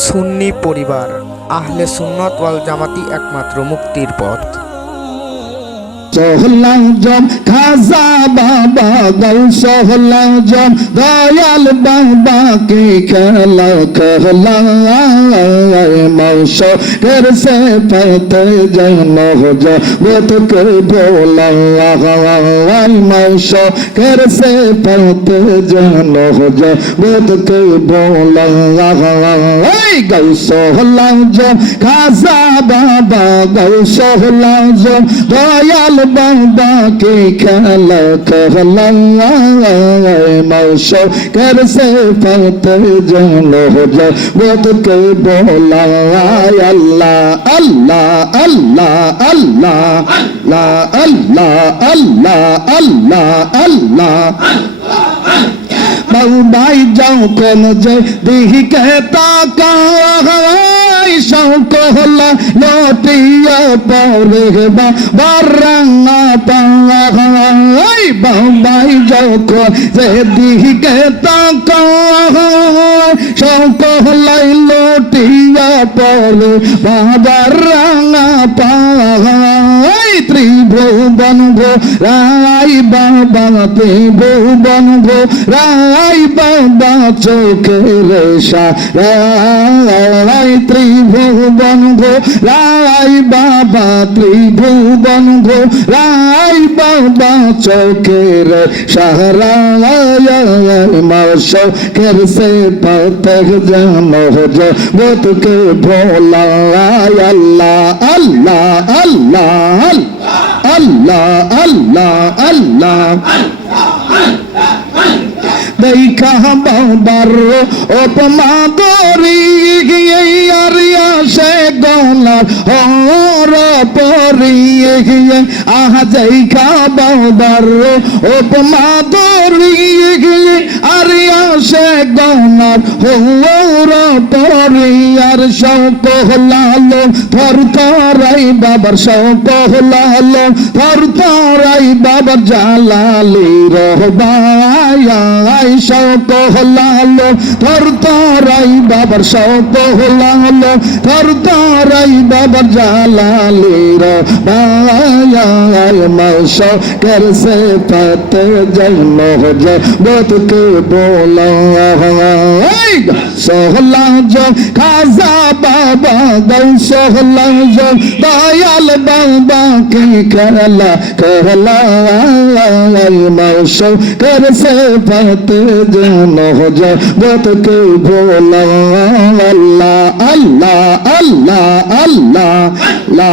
সুন্নি পরিবার আহলে সুন্নত ওয়াল জামাতি একমাত্র মুক্তির পথ। সোহলাম জম খাজা বাবা গৌ সোহলাম জম দয়াল বাবা কে খেলা খেলা মৌস। কর সে পেতে জন্ম জবত কর বোলা মৌস। কর সে পেতে জন্ম জবত কর বোলা গৌসহলাজ খাসা বাবা গৌসহলাজ দয়াল বাবা কে খেলা কহলাশ কর সে ফত জন বোধ কে বোলা আল্লাহ আল্লাহ আল্লাহ আল্লাহ আল্লাহ আল্লাহ আল্লাহ আল্লাহ আল্লাহ बहू भाई जाऊं कोन जे दी कहता का शौको होला लोटिया पौरे बा बरंगा पंगा हवाई बहू भाई जाऊं कोन जे दी कहता का शौको होला लोटिया पौरे बा बरंगा पंगा हवाई त्रिभुवन गो राई बाबा त्रिभुवन गो राई নাই বাবা চোখের সারাই ত্রিভুবন গো রাই বাবা ত্রিভুবন গো রাই বাবা চোখের সারাই মাসকের সে পাতক জানো জগতকে ভোলা আল্লাহ আল্লাহ আল্লাহ আল্লাহ আল্লাহ আল্লাহ আল্লাহ। দেখা বাবার উপমা করি সে গলার হর গিয়ে আহা দেখা বাবার উপমা করি আরিয়া সে গলার হর পরিয়ার শৌক লালো থর তরাই বাবার শৌক লালো থর তরাই বাবার জালালি রহবাই শৌক লালো থর তারাই বাবার শত লালো থর তারাই বাবার জালালি आया मौशा कर से पते जन्म हो जा बहुत के बोला सोहला जो खाजा बाबा गई सोहला जो दयाल बाबा की करला करला मौशा कर से पते जन्म हो जा बहुत के बोला अल्लाह अल्लाह अल्लाह अल्लाह ला